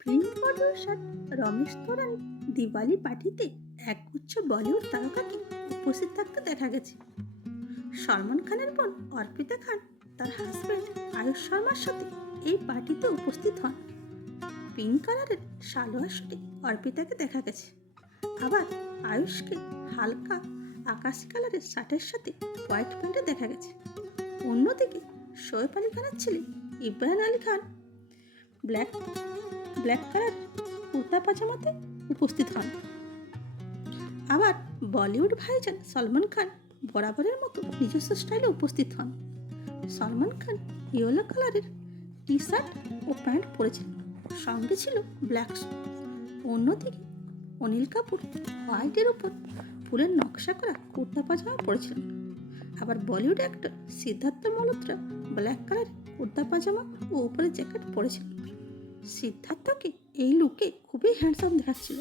Film producer Ramesh Toran Diwali পার্টিতে একগুচ্ছ বলিউড তারকাকে উপস্থিত থাকতে দেখা গেছে। সলমান খানের বোন অর্পিতা খান, তার হাজব্যান্ড আয়ুষ শর্মার সাথে এই পার্টিতে উপস্থিত হন। পিঙ্ক কালারের সালোয়ার শুটে অর্পিতাকে দেখা গেছে। আবার আয়ুষকে হালকা আকাশি কালারের শার্টের সাথে হোয়াইট প্যান্টে দেখা গেছে। অন্যদিকে শোয়েব আলী খানের ছেলে Ibrahim Ali Khan, black black colour kurta পাজামাতে উপস্থিত হন। আবার বলিউড ভাইজান সলমান খান বরাবরের মতো নিজস্ব স্টাইলে উপস্থিত হন। সলমান খান ইয়েলো কালারের টি শার্ট ও প্যান্ট পরেছেন। সঙ্গে ছিল ব্ল্যাক অন্যদিকে অনিল কাপুর হোয়াইটের উপর ফুলের নকশা করা কুর্তা পাজামা পরেছিলেন আবার Bollywood actor Siddharth Malhotra black কালারের কুর্তা পাজামা ও উপরে জ্যাকেট পরেছিলেন সিদ্ধার্থকে এই লুকে খুবই হ্যান্ডসাম দেখাচ্ছিল।